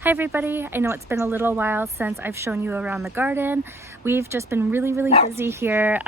Hi everybody, I know it's been a little while since I've shown you around the garden. We've just been really busy here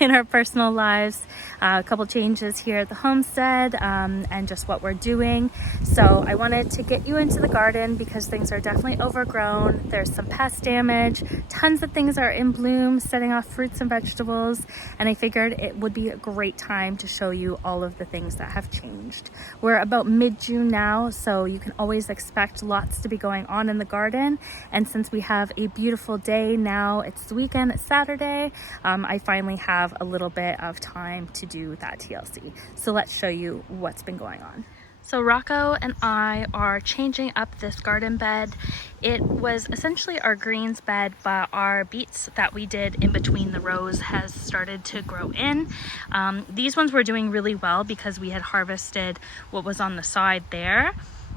in our personal lives. A couple changes here at the homestead and just what we're doing. So I wanted to get you into the garden because things are definitely overgrown. There's some pest damage, tons of things are in bloom, setting off fruits and vegetables, and I figured it would be a great time to show you all of the things that have changed. We're about mid-June now, so you can always expect lots to be going on in the garden. And since we have a beautiful day now, it's the weekend, it's Saturday, I finally have a little bit of time to do that TLC. So let's show you what's been going on. So Rocco and I are changing up this garden bed. It was essentially our greens bed, but our beets that we did in between the rows has started to grow in. These ones were doing really well because we had harvested what was on the side there.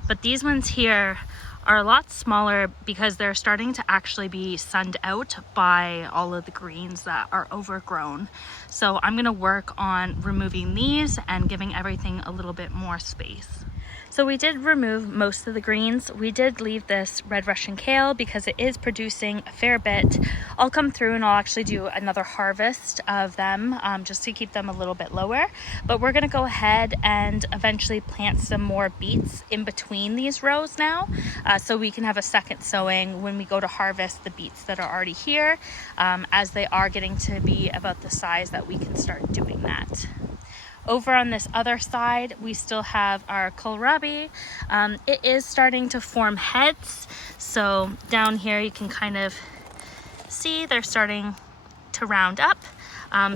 But these ones here are a lot smaller because they're starting to actually be sunned out by all of the greens that are overgrown. So I'm gonna work on removing these and giving everything a little bit more space. So we did remove most of the greens. We did leave this red Russian kale because it is producing a fair bit. I'll come through and I'll actually do another harvest of them just to keep them a little bit lower. But we're gonna go ahead and eventually plant some more beets in between these rows now so we can have a second sowing when we go to harvest the beets that are already here as they are getting to be about the size that we can start doing that. Over on this other side, we still have our kohlrabi. It is starting to form heads. So down here you can kind of see they're starting to round up.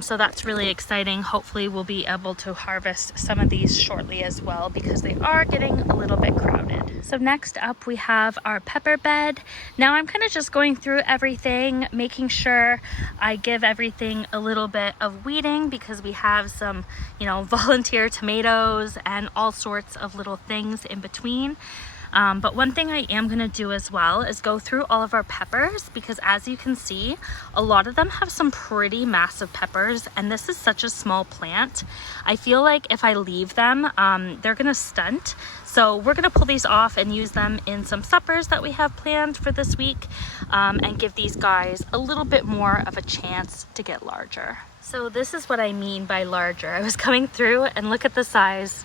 So that's really exciting. Hopefully we'll be able to harvest some of these shortly as well because they are getting a little bit crowded. So next up we have our pepper bed. Now I'm kind of just going through everything, making sure I give everything a little bit of weeding because we have some, volunteer tomatoes and all sorts of little things in between. But one thing I am going to do as well is go through all of our peppers because as you can see, a lot of them have some pretty massive peppers and this is such a small plant. I feel like if I leave them, they're going to stunt. So we're going to pull these off and use them in some suppers that we have planned for this week and give these guys a little bit more of a chance to get larger. So this is what I mean by larger. I was coming through and look at the size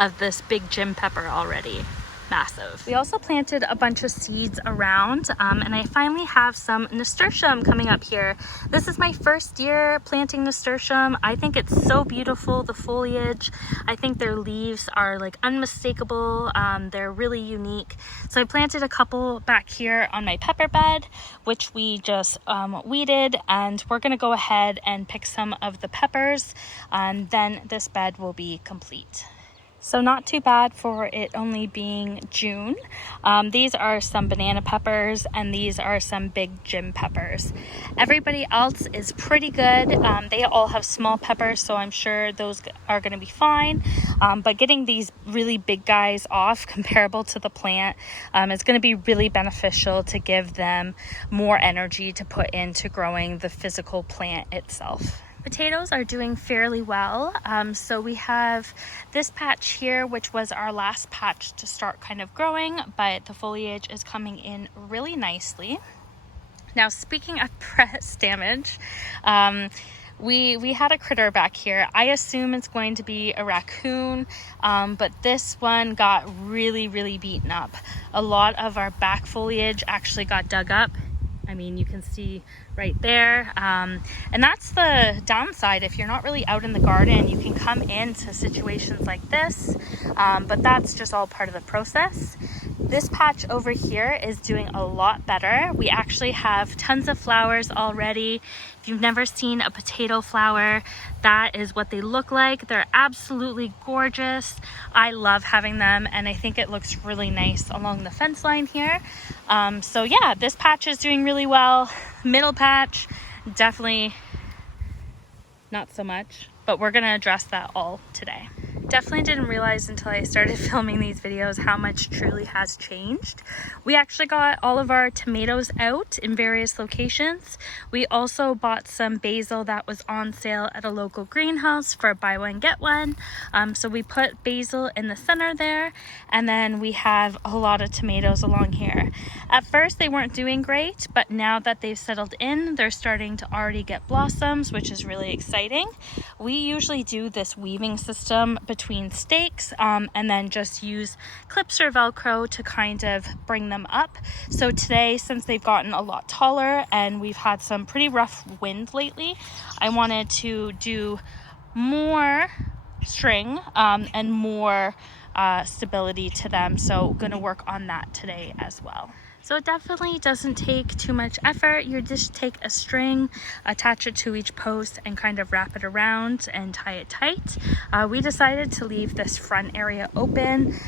of this big gym pepper already. Massive. We also planted a bunch of seeds around and I finally have some nasturtium coming up here. This is my first year planting nasturtium. I think it's so beautiful, the foliage. I think their leaves are like unmistakable. They're really unique. So I planted a couple back here on my pepper bed, which we just weeded, and we're gonna go ahead and pick some of the peppers and then this bed will be complete. So not too bad for it only being June. These are some banana peppers and these are some big gym peppers. Everybody else is pretty good. They all have small peppers, so I'm sure those are going to be fine. But getting these really big guys off comparable to the plant is going to be really beneficial to give them more energy to put into growing the physical plant itself. Potatoes are doing fairly well. So we have this patch here, which was our last patch to start kind of growing, but the foliage is coming in really nicely. Now, speaking of pest damage, we had a critter back here. I assume it's going to be a raccoon, but this one got really beaten up. A lot of our back foliage actually got dug up. I mean, you can see right there. And that's the downside. If you're not really out in the garden, you can come into situations like this, but that's just all part of the process. This patch over here is doing a lot better. We actually have tons of flowers already. If you've never seen a potato flower, that is what they look like. They're absolutely gorgeous. I love having them and I think it looks really nice along the fence line here. So yeah, this patch is doing really well. Middle patch, definitely not so much, but we're gonna address that all today. Definitely didn't realize until I started filming these videos how much truly has changed. We actually got all of our tomatoes out in various locations. We also bought some basil that was on sale at a local greenhouse for buy one get one. So we put basil in the center there, and then we have a lot of tomatoes along here. At first they weren't doing great, but now that they've settled in, they're starting to already get blossoms, which is really exciting. We usually do this weaving system between stakes and then just use clips or Velcro to kind of bring them up. So today, since they've gotten a lot taller and we've had some pretty rough wind lately, I wanted to do more string and more stability to them. So gonna work on that today as well. So it definitely doesn't take too much effort. You just take a string, attach it to each post, and kind of wrap it around and tie it tight. We decided to leave this front area open,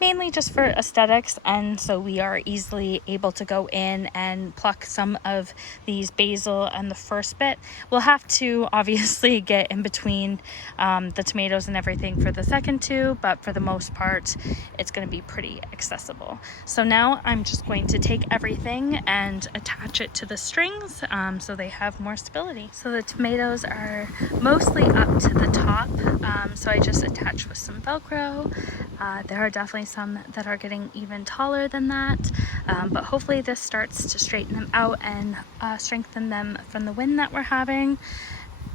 mainly just for aesthetics, and so we are easily able to go in and pluck some of these basil and the first bit. We'll have to obviously get in between the tomatoes and everything for the second two, but for the most part it's going to be pretty accessible. So now I'm just going to take everything and attach it to the strings so they have more stability. So the tomatoes are mostly up to the top, so I just attach with some Velcro. There are definitely some that are getting even taller than that, but hopefully this starts to straighten them out and strengthen them from the wind that we're having,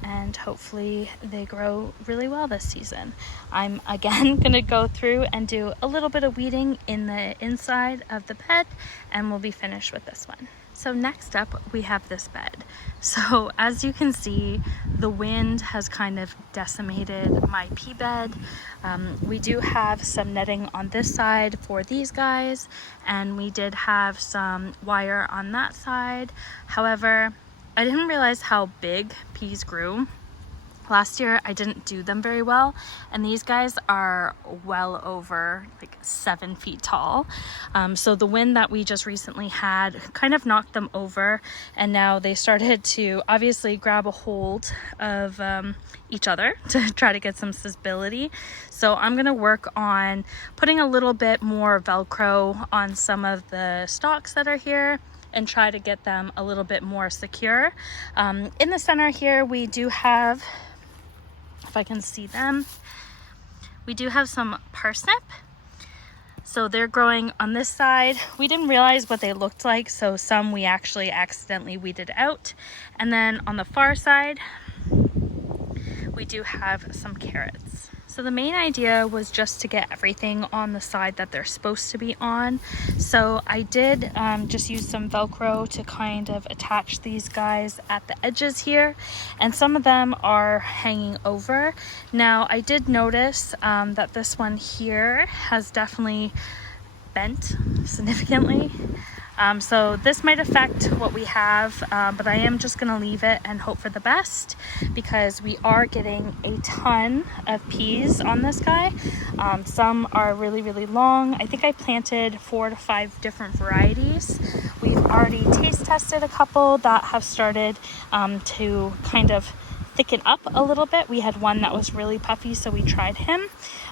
and hopefully they grow really well this season. I'm again gonna go through and do a little bit of weeding in the inside of the bed, and we'll be finished with this one. So next up we have this bed. So as you can see, the wind has kind of decimated my pea bed. We do have some netting on this side for these guys, and we did have some wire on that side. However, I didn't realize how big peas grew. Last year I didn't do them very well, and these guys are well over like 7 feet tall. So the wind that we just recently had kind of knocked them over, and now they started to obviously grab a hold of each other to try to get some stability. So I'm gonna work on putting a little bit more Velcro on some of the stalks that are here and try to get them a little bit more secure. In the center here we do have, if I can see them, we do have some parsnip. So they're growing on this side. We didn't realize what they looked like, so some we actually accidentally weeded out. And then on the far side, we do have some carrots. So the main idea was just to get everything on the side that they're supposed to be on. So I did just use some Velcro to kind of attach these guys at the edges here, and some of them are hanging over. Now I did notice that this one here has definitely bent significantly. So this might affect what we have, but I am just gonna leave it and hope for the best, because we are getting a ton of peas on this guy. Some are really, really long. I think I planted 4 to 5 different varieties. We've already taste tested a couple that have started to kind of thicken up a little bit. We had one that was really puffy, so we tried him,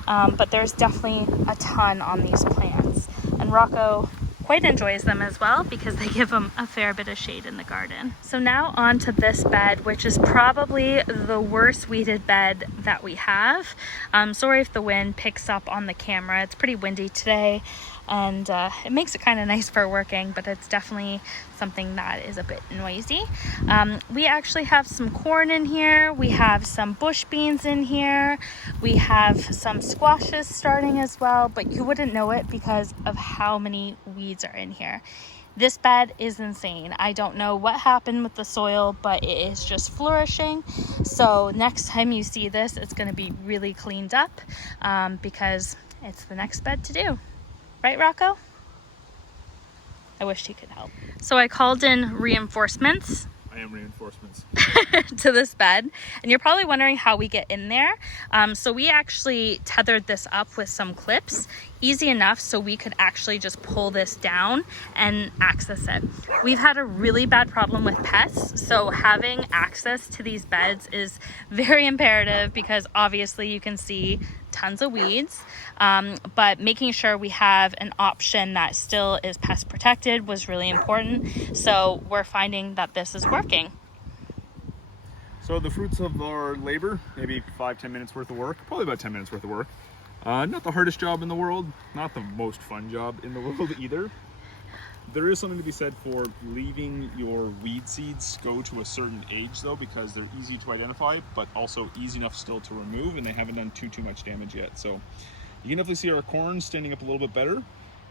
but there's definitely a ton on these plants, and Rocco quite enjoys them as well because they give him a fair bit of shade in the garden. So now on to this bed, which is probably the worst weeded bed that we have. Sorry if the wind picks up on the camera. It's pretty windy today, and it makes it kind of nice for working, but it's definitely something that is a bit noisy. We actually have some corn in here. We have some bush beans in here. We have some squashes starting as well, but you wouldn't know it because of how many weeds are in here. This bed is insane. I don't know what happened with the soil, but it is just flourishing. So next time you see this, it's going to be really cleaned up because it's the next bed to do. Right, Rocco? I wished he could help. So I called in reinforcements. I am reinforcements. To this bed, and you're probably wondering how we get in there. So we actually tethered this up with some clips, easy enough so we could actually just pull this down and access it. We've had a really bad problem with pests, so having access to these beds is very imperative, because obviously you can see tons of weeds, but making sure we have an option that still is pest protected was really important. So we're finding that this is working. So the fruits of our labor, maybe 5-10 minutes worth of work, probably about 10 minutes worth of work. Not the hardest job in the world, not the most fun job in the world either. There is something to be said for leaving your weed seeds go to a certain age though, because they're easy to identify, but also easy enough still to remove, and they haven't done too much damage yet. So you can definitely see our corn standing up a little bit better.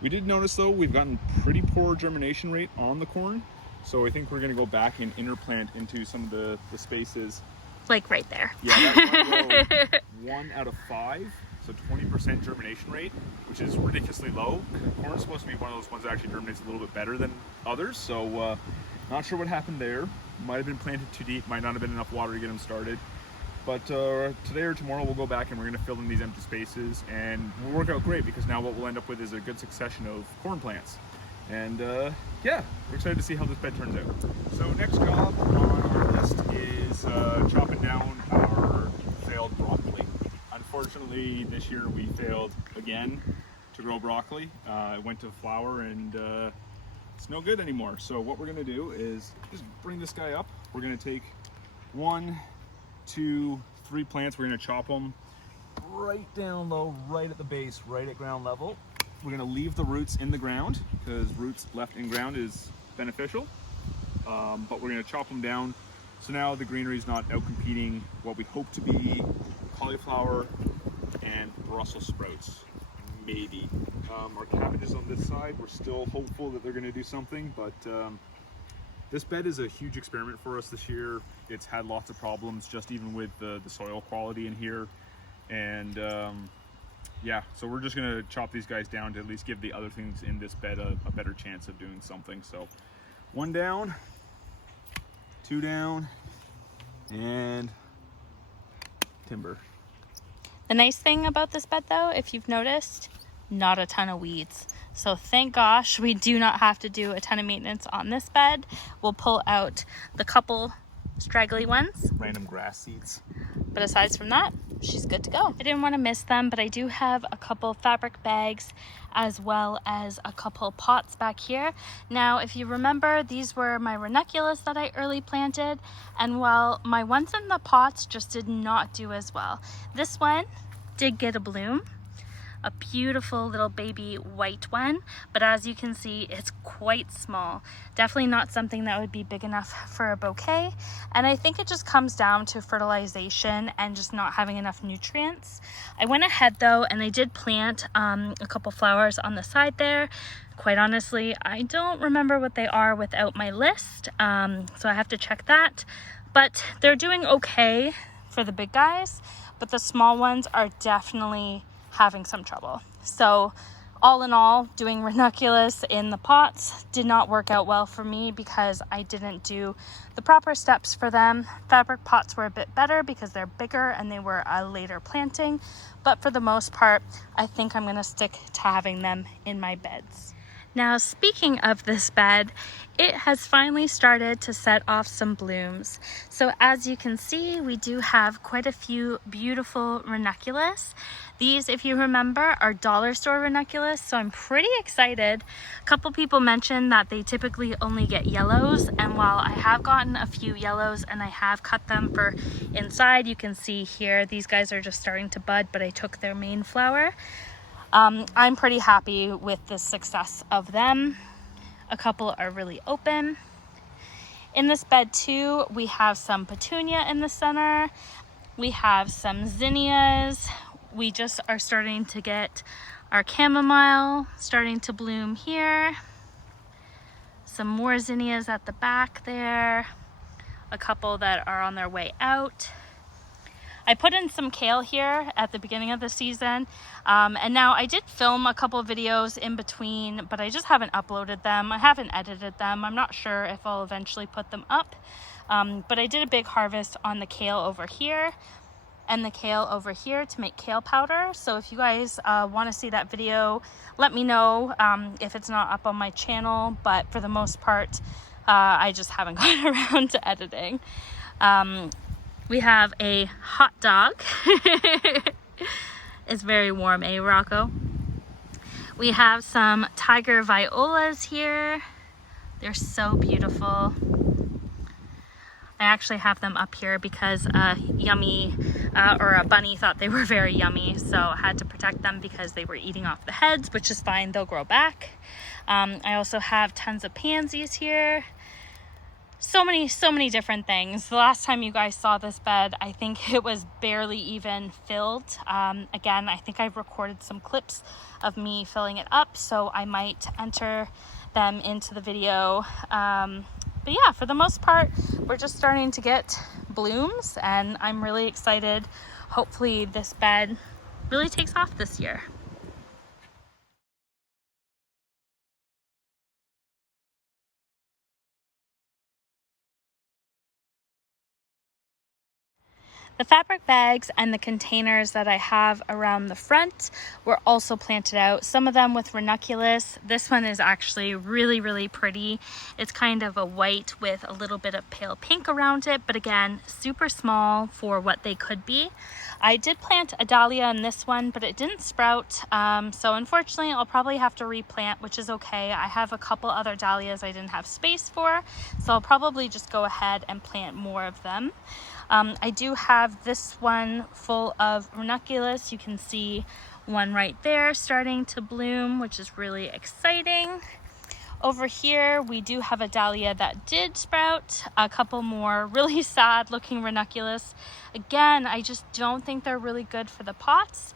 We did notice though, we've gotten pretty poor germination rate on the corn. So I think we're gonna go back and interplant into some of the spaces. Like right there. Yeah, that one, 1 out of 5. So 20% germination rate, which is ridiculously low. Corn is supposed to be one of those ones that actually germinates a little bit better than others. So not sure what happened there. Might have been planted too deep, might not have been enough water to get them started. But today or tomorrow we'll go back and we're gonna fill in these empty spaces, and we'll work out great because now what we'll end up with is a good succession of corn plants. And yeah, we're excited to see how this bed turns out. So next job on our list is chopping down our failed broccoli. Unfortunately, this year we failed again to grow broccoli. It went to flower and it's no good anymore. So what we're gonna do is just bring this guy up. We're gonna take 1, 2, 3 plants. We're gonna chop them right down low, right at the base, right at ground level. We're gonna leave the roots in the ground because roots left in ground is beneficial. But we're gonna chop them down. So now the greenery is not out competing what we hope to be cauliflower and Brussels sprouts, maybe. Our cabbages on this side, we're still hopeful that they're gonna do something, but this bed is a huge experiment for us this year. It's had lots of problems just even with the soil quality in here. And yeah, so we're just gonna chop these guys down to at least give the other things in this bed a better chance of doing something. So 1 down, 2 down, and timber. The nice thing about this bed though, if you've noticed, not a ton of weeds. So thank gosh we do not have to do a ton of maintenance on this bed. We'll pull out the couple straggly ones. Random grass seeds. But aside from that, she's good to go. I didn't want to miss them, but I do have a couple fabric bags as well as a couple pots back here. Now, if you remember, these were my ranunculus that I early planted, and while my ones in the pots just did not do as well. This one did get a bloom, a beautiful little baby white one, but as you can see, it's quite small. Definitely not something that would be big enough for a bouquet. And I think it just comes down to fertilization and just not having enough nutrients. I went ahead though, and I did plant a couple flowers on the side there. Quite honestly, I don't remember what they are without my list, so I have to check that. But they're doing okay for the big guys, but the small ones are definitely having some trouble. So all in all, doing ranunculus in the pots did not work out well for me because I didn't do the proper steps for them. Fabric pots were a bit better because they're bigger and they were a later planting, but for the most part, I think I'm gonna stick to having them in my beds. Now, speaking of this bed, it has finally started to set off some blooms. So as you can see, we do have quite a few beautiful ranunculus. These, if you remember, are dollar store ranunculus, so I'm pretty excited. A couple people mentioned that they typically only get yellows, and while I have gotten a few yellows and I have cut them for inside, you can see here, these guys are just starting to bud, but I took their main flower. I'm pretty happy with the success of them. A couple are really open. In this bed too, we have some petunia in the center. We have some zinnias. We just are starting to get our chamomile starting to bloom here. Some more zinnias at the back there. A couple that are on their way out. I put in some kale here at the beginning of the season, and now I did film a couple of videos in between, but I just haven't uploaded them. I haven't edited them. I'm not sure if I'll eventually put them up, but I did a big harvest on the kale over here and the kale over here to make kale powder. So if you guys want to see that video, let me know if it's not up on my channel, but for the most part, I just haven't gotten around to editing. We have a hot dog It's very warm, eh, Rocco? We have some tiger violas here. They're so beautiful. I actually have them up here because a bunny thought they were very yummy, so I had to protect them because they were eating off the heads, which is fine, they'll grow back. I also have tons of pansies here. So many different things. The last time you guys saw this bed, I think it was barely even filled. Again, I think I've recorded some clips of me filling it up, so I might enter them into the video. But yeah, for the most part, we're just starting to get blooms, and I'm really excited. Hopefully this bed really takes off this year. The fabric bags and the containers that I have around the front were also planted out. Some of them with ranunculus. This one is actually really pretty. It's kind of a white with a little bit of pale pink around it, but again, super small for what they could be. I did plant a dahlia in this one, but it didn't sprout. So unfortunately, I'll probably have to replant, which is okay. I have a couple other dahlias I didn't have space for, so I'll probably just go ahead and plant more of them. I do have this one full of ranunculus. You can see one right there starting to bloom, which is really exciting. Over here, we do have a dahlia that did sprout, a couple more really sad looking ranunculus. Again, I just don't think they're really good for the pots.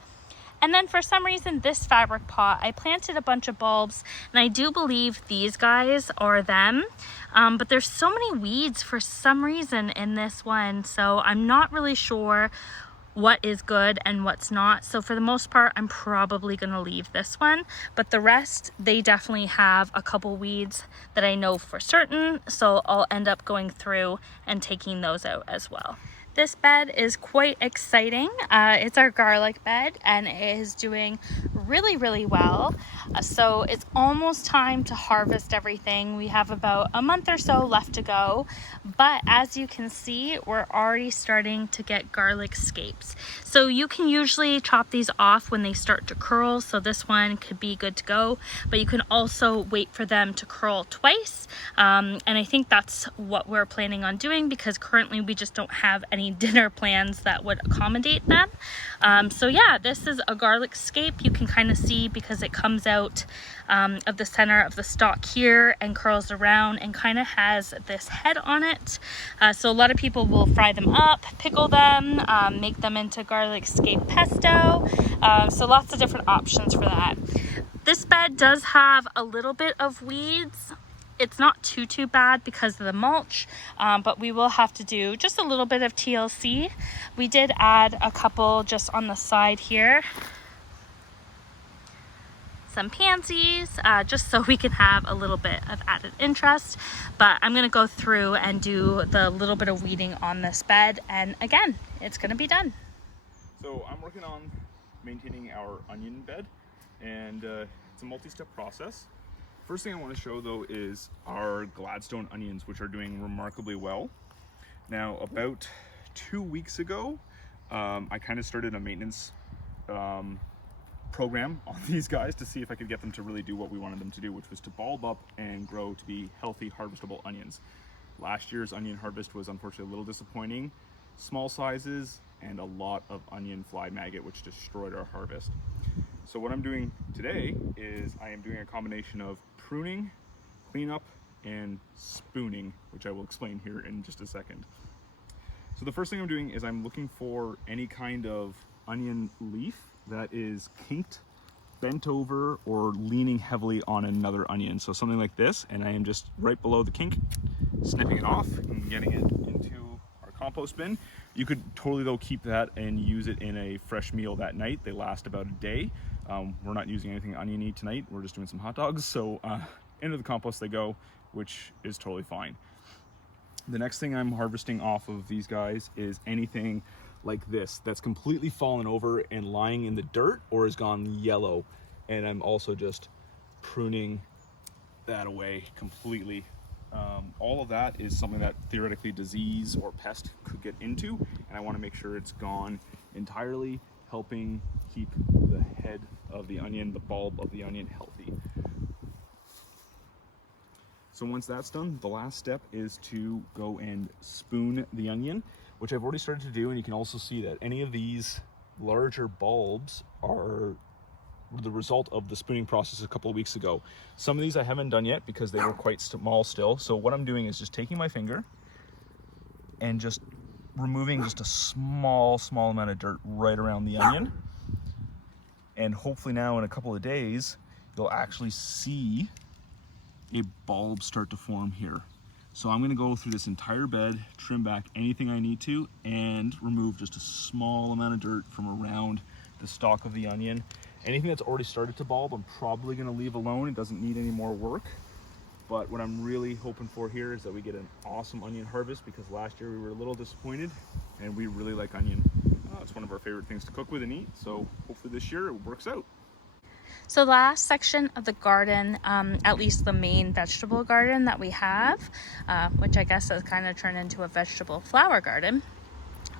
And then for some reason, this fabric pot, I planted a bunch of bulbs, and I do believe these guys are them. But there's so many weeds for some reason in this one, so I'm not really sure what is good and what's not. So for the most part, I'm probably gonna leave this one, but the rest, they definitely have a couple weeds that I know for certain, so I'll end up going through and taking those out as well. This bed is quite exciting. It's our garlic bed, and it is doing really well. So it's almost time to harvest everything. We have about a month or so left to go, but as you can see, we're already starting to get garlic scapes. So you can usually chop these off when they start to curl, so this one could be good to go, but you can also wait for them to curl twice. And I think that's what we're planning on doing, because currently we just don't have any dinner plans that would accommodate them. So yeah, this is a garlic scape. You can kind of see because it comes out of the center of the stalk here and curls around and kind of has this head on it. So a lot of people will fry them up, pickle them, make them into garlic scape pesto. So lots of different options for that. This bed does have a little bit of weeds. It's not too bad because of the mulch, but we will have to do just a little bit of TLC. We did add a couple just on the side here. Some pansies, just so we can have a little bit of added interest. But I'm gonna go through and do the little bit of weeding on this bed, and again, it's gonna be done. So I'm working on maintaining our onion bed, and it's a multi-step process. First thing I want to show though is our Gladstone onions, which are doing remarkably well. Now, about 2 weeks ago, I kind of started a maintenance program on these guys to see if I could get them to really do what we wanted them to do, which was to bulb up and grow to be healthy, harvestable onions. Last year's onion harvest was unfortunately a little disappointing. Small sizes and a lot of onion fly maggot, which destroyed our harvest. So what I'm doing today is I am doing a combination of pruning, cleanup, and spooning, which I will explain here in just a second. So the first thing I'm doing is I'm looking for any kind of onion leaf that is kinked, bent over, or leaning heavily on another onion. So something like this, and I am just right below the kink, snipping it off and getting it into our compost bin. You could totally though keep that and use it in a fresh meal that night. They last about a day. We're not using anything oniony tonight. We're just doing some hot dogs. So into the compost they go, which is totally fine. The next thing I'm harvesting off of these guys is anything like this that's completely fallen over and lying in the dirt or has gone yellow. And I'm also just pruning that away completely. All of that is something that theoretically disease or pest could get into, and I want to make sure it's gone entirely, helping keep the head of the onion, the bulb of the onion, healthy. So once that's done, the last step is to go and spoon the onion, which I've already started to do, and you can also see that any of these larger bulbs are the result of the spooning process a couple of weeks ago. Some of these I haven't done yet because they were quite small still. So what I'm doing is just taking my finger and just removing just a small amount of dirt right around the onion. And hopefully now in a couple of days, you'll actually see a bulb start to form here. So I'm gonna go through this entire bed, trim back anything I need to, and remove just a small amount of dirt from around the stalk of the onion. Anything that's already started to bulb, I'm probably gonna leave alone. It doesn't need any more work. But what I'm really hoping for here is that we get an awesome onion harvest, because last year we were a little disappointed, and we really like onion. It's one of our favorite things to cook with and eat. So hopefully this year it works out. So the last section of the garden, at least the main vegetable garden that we have, which I guess has kind of turned into a vegetable flower garden,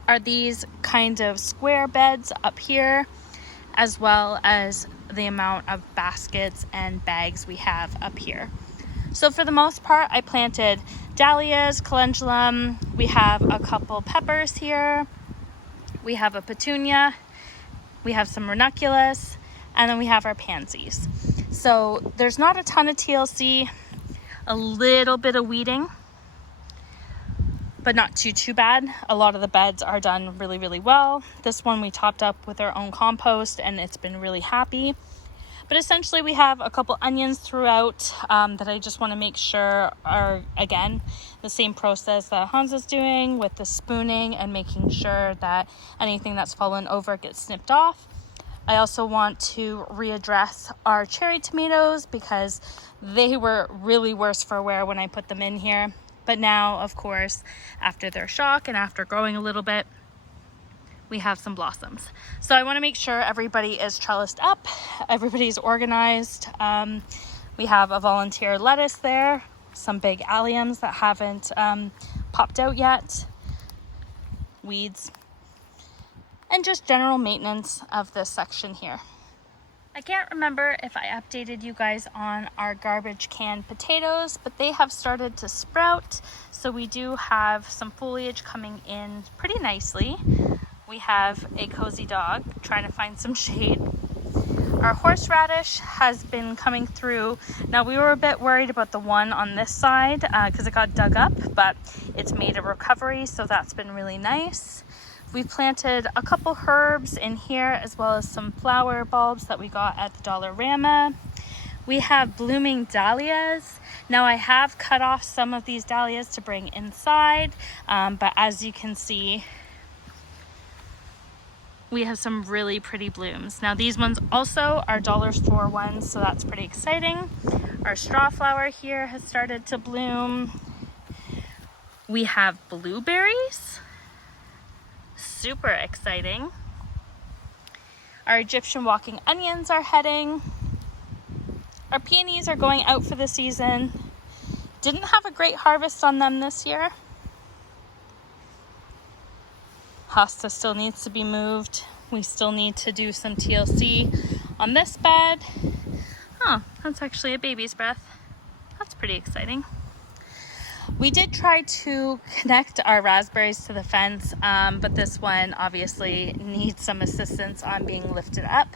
are these kind of square beds up here, as well as the amount of baskets and bags we have up here. So for the most part, I planted dahlias, calendulum, we have a couple peppers here, we have a petunia, we have some ranunculus, and then we have our pansies. So there's not a ton of TLC, a little bit of weeding, but not too bad. A lot of the beds are done really well. This one we topped up with our own compost, and it's been really happy. But essentially we have a couple onions throughout that I just want to make sure are, again, the same process that Hans is doing with the spooning and making sure that anything that's fallen over gets snipped off. I also want to readdress our cherry tomatoes because they were really worse for wear when I put them in here. But now, of course, after their shock and after growing a little bit, we have some blossoms. So I want to make sure everybody is trellised up, everybody's organized. We have a volunteer lettuce there, some big alliums that haven't popped out yet, weeds, and just general maintenance of this section here. I can't remember if I updated you guys on our garbage can potatoes, but they have started to sprout. So we do have some foliage coming in pretty nicely. We have a cozy dog trying to find some shade. Our horseradish has been coming through. Now we were a bit worried about the one on this side because it got dug up, but it's made a recovery, so that's been really nice. We've planted a couple herbs in here, as well as some flower bulbs that we got at the Dollarama. We have blooming dahlias. Now I have cut off some of these dahlias to bring inside, but as you can see, we have some really pretty blooms. Now these ones also are dollar store ones, so that's pretty exciting. Our straw flower here has started to bloom. We have blueberries. Super exciting. Our Egyptian walking onions are heading. Our peonies are going out for the season. Didn't have a great harvest on them this year. Hosta still needs to be moved. We still need to do some TLC on this bed. Oh, that's actually a baby's breath. That's pretty exciting. We did try to connect our raspberries to the fence, but this one obviously needs some assistance on being lifted up.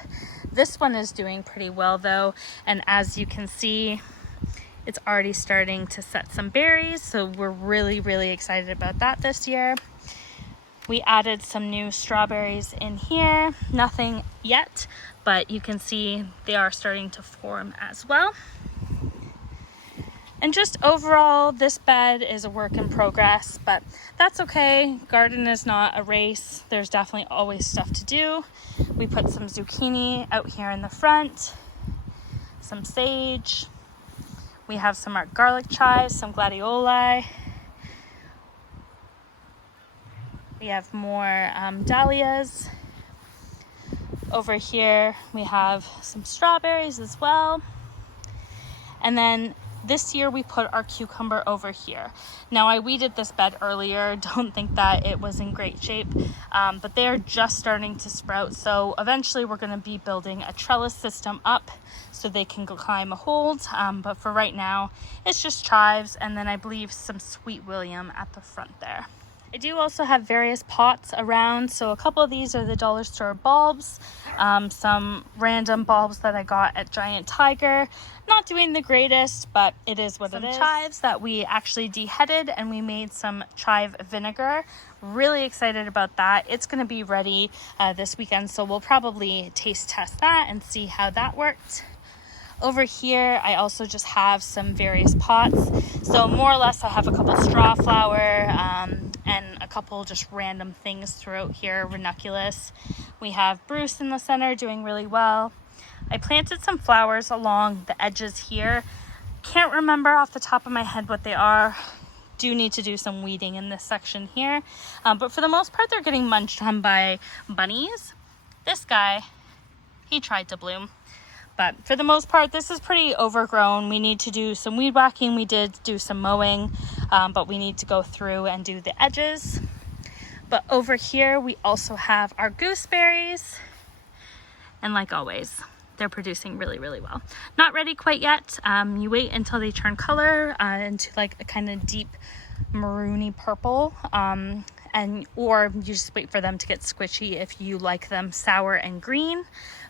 This one is doing pretty well though, and as you can see, it's already starting to set some berries, so we're really excited about that this year. We added some new strawberries in here, nothing yet, but you can see they are starting to form as well. And just overall, this bed is a work in progress, but that's okay. Garden is not a race. There's definitely always stuff to do. We put some zucchini out here in the front, some sage. We have some garlic chives, some gladioli. We have more dahlias. Over here, we have some strawberries as well. And then This year we put our cucumber over here. Now I weeded this bed earlier, don't think that it was in great shape, but they are just starting to sprout. So eventually we're going to be building a trellis system up so they can go climb a hold. But for right now, it's just chives and then I believe some sweet William at the front there. I do also have various pots around, so a couple of these are the dollar store bulbs, some random bulbs that I got at Giant Tiger. Not doing the greatest, but it is what it is. Some chives that we actually deheaded and we made some chive vinegar. Really excited about that. It's going to be ready this weekend, so we'll probably taste test that and see how that worked. Over here, I also just have some various pots. So more or less, I have a couple straw flower and a couple just random things throughout here, ranunculus. We have Bruce in the center doing really well. I planted some flowers along the edges here. Can't remember off the top of my head what they are. Do need to do some weeding in this section here. But for the most part, they're getting munched on by bunnies. This guy, he tried to bloom. But for the most part, this is pretty overgrown. We need to do some weed whacking. We did do some mowing, but we need to go through and do the edges. But over here, we also have our gooseberries. And like always, they're producing really, really well. Not ready quite yet. You wait until they turn color into like a kind of deep maroony purple. Or you just wait for them to get squishy if you like them sour and green.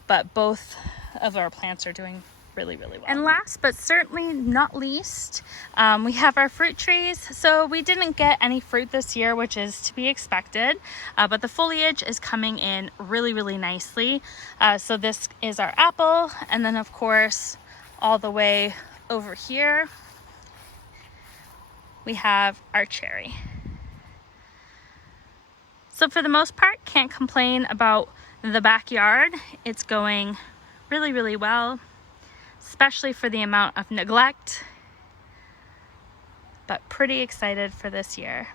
But both of our plants are doing really, really well. And last but certainly not least, we have our fruit trees. So we didn't get any fruit this year, which is to be expected, but the foliage is coming in really, really nicely. So this is our apple, and then of course all the way over here we have our cherry. So for the most part, can't complain about the backyard. It's going really, really well, especially for the amount of neglect, but pretty excited for this year.